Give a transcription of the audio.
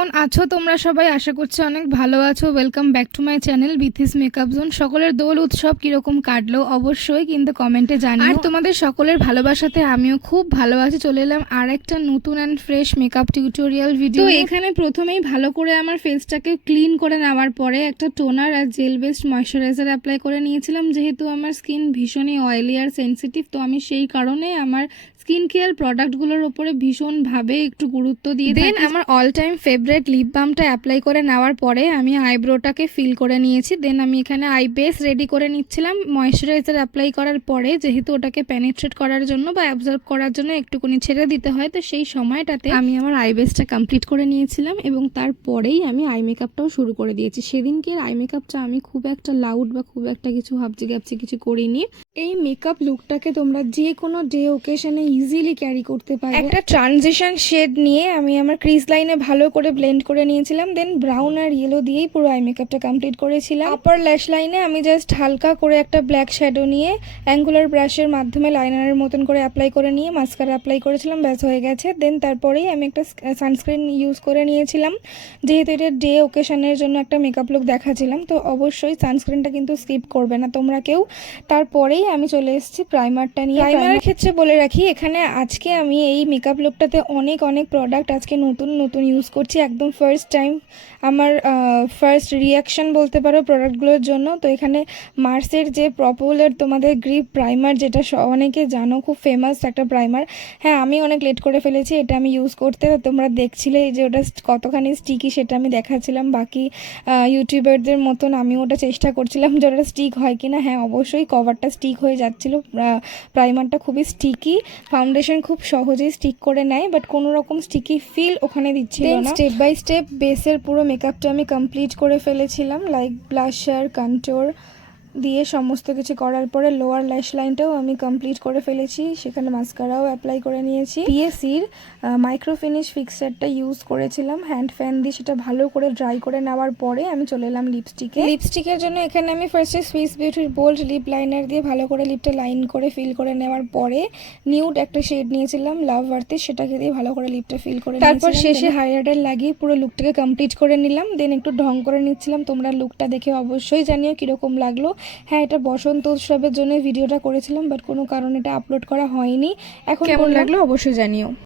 কেমন আছো তোমরা সবাই? আশা করছি অনেক ভালো আছো। Welcome back to my channel Bithi's makeup zone. সকলের দোল উৎসব কিরকম কাটলো অবশ্যই কিন্তু কমেন্টে জানিও। আর তোমাদের সকলের ভালোবাসাতে আমিও খুব ভালো আছি। চলে এলাম আর একটা নতুন and fresh makeup tutorial video. তো এখানে প্রথমেই ভালো করে আমার ফেসটাকে ক্লিন করে নেওয়ার পরে একটা টোনার আর জেল বেসড ময়শ্চারাইজার অ্যাপ্লাই করে নিয়েছিলাম। যেহেতু আমার স্কিন ভীষণই অয়েলি আর সেন্সিটিভ, তো আমি সেই কারণে আমার স্কিন কেয়ার প্রোডাক্টগুলোর ওপরে ভীষণভাবে একটু গুরুত্ব দিয়ে দেন আমার অল টাইম ফেভারিট লিপ বামটা অ্যাপ্লাই করে নেওয়ার পরে আমি আইব্রোটাকে ফিল করে নিয়েছি। দেন আমি এখানে আই বেস রেডি করে নিচ্ছিলাম। ময়শ্চারাইজার অ্যাপ্লাই করার পরে যেহেতু ওটাকে পেনিট্রেট করার জন্য বা অ্যাবজর্ব করার জন্য একটুখানি ছেড়ে দিতে হয়, তো সেই সময়টাতে আমি আমার আই বেসটা কমপ্লিট করে নিয়েছিলাম এবং তারপরেই আমি আই মেকআপটাও শুরু করে দিয়েছি। সেদিনকে আই মেকআপটা আমি খুব একটা লাউড বা খুব একটা কিছু হাবজি গাবজি কিছু করিনি। এই মেকআপ লুকটাকে তোমরা যে কোনো ডে ওকেশনে ইজিলি ক্যারি করতে পারো। একটা ট্রানজিশন শেড নিয়ে আমি আমার ক্রিজ লাইনে ভালো করে ব্লেন্ড করে নিয়েছিলাম। দেন ব্রাউন আর ইয়েলো দিয়েই পুরো আই মেকআপটা কমপ্লিট করেছিলাম। আপার ল্যাশ লাইনে আমি জাস্ট হালকা করে একটা ব্ল্যাক শ্যাডো নিয়ে অ্যাঙ্গুলার ব্রাশের মাধ্যমে লাইনারের মতন করে অ্যাপ্লাই করে নিয়ে মাস্কারা অ্যাপ্লাই করেছিলাম, ব্যাস হয়ে গেছে। দেন তারপরেই আমি একটা সানস্ক্রিন ইউজ করে নিয়েছিলাম। যেহেতু এটা ডে ওকেশনের জন্য একটা মেকআপ লুক দেখাচ্ছিলাম, তো অবশ্যই সানস্ক্রিনটা কিন্তু স্কিপ করবে না তোমরা কেউ। তারপরেই আমি চলে এসেছি প্রাইমারটা নিয়ে। প্রাইমারের ক্ষেত্রে বলে রাখি, এখানে আজকে আমি এই মেকআপ লুকটাতে অনেক প্রোডাক্ট আজকে নতুন ইউজ করছি। একদম ফার্স্ট টাইম আমার ফার্স্ট রিয়াকশন বলতে পারো প্রোডাক্টগুলোর জন্য। তো এখানে মার্সের যে পপুলার তোমাদের গ্রিপ প্রাইমার, যেটা অনেকে জানো খুব ফেমাস একটা প্রাইমার। হ্যাঁ, আমি অনেক লেট করে ফেলেছি এটা আমি ইউজ করতে। তোমরা দেখছিলে যে ওটা কতখানি স্টিকি সেটা আমি দেখাচ্ছিলাম। বাকি ইউটিউবারদের মতন আমি ওটা চেষ্টা করছিলাম যে ওটা স্টিক হয় কিনা। হ্যাঁ, অবশ্যই কভারটা স্টিক হয়ে যাচ্ছিল। প্রাইমারটা খুবই স্টিকি, ফাউন্ডেশন খুব সহজেই স্টিক করে নেয়, বাট কোনো রকম স্টিকি ফিল ওখানে দিচ্ছিল না। স্টেপ বাই স্টেপ বেসের পুরো মেকআপটা আমি কমপ্লিট করে ফেলেছিলাম, লাইক ব্লাশার, কন্ট্যুর দিয়ে সমস্ত কিছু করার পরে লোয়ার ল্যাশ লাইনটাও আমি কমপ্লিট করে ফেলেছি। সেখানে মাস্কারাও অ্যাপ্লাই করে নিয়েছি। পিএসির মাইক্রো ফিনিশ ফিক্সারটা ইউজ করেছিলাম হ্যান্ড ফ্যান দিয়ে। সেটা ভালো করে ড্রাই করে নেওয়ার পরে আমি চলে এলাম লিপস্টিকের জন্য। এখানে আমি ফার্স্টে সুইস বিউটির বোল্ড লিপ লাইনার দিয়ে ভালো করে লিপটা লাইন করে ফিল করে নেওয়ার পরে নিউড একটা শেড নিয়েছিলাম লাভ আর্থে, সেটাকে দিয়ে ভালো করে লিপটা ফিল করে তারপর শেষে হাইলাইটার লাগিয়ে পুরো লুকটাকে কমপ্লিট করে নিলাম। দেন একটু ঢং করে নিচ্ছিলাম। তোমরা লুকটা দেখে অবশ্যই জানিও কীরকম লাগলো। হ্যাঁ, এটা বসন্ত উৎসবের জন্য ভিডিওটা করেছিলাম, বাট কোনো কারণে এটা আপলোড করা হয়নি। এখন কেমন লাগলো অবশ্যই জানিও।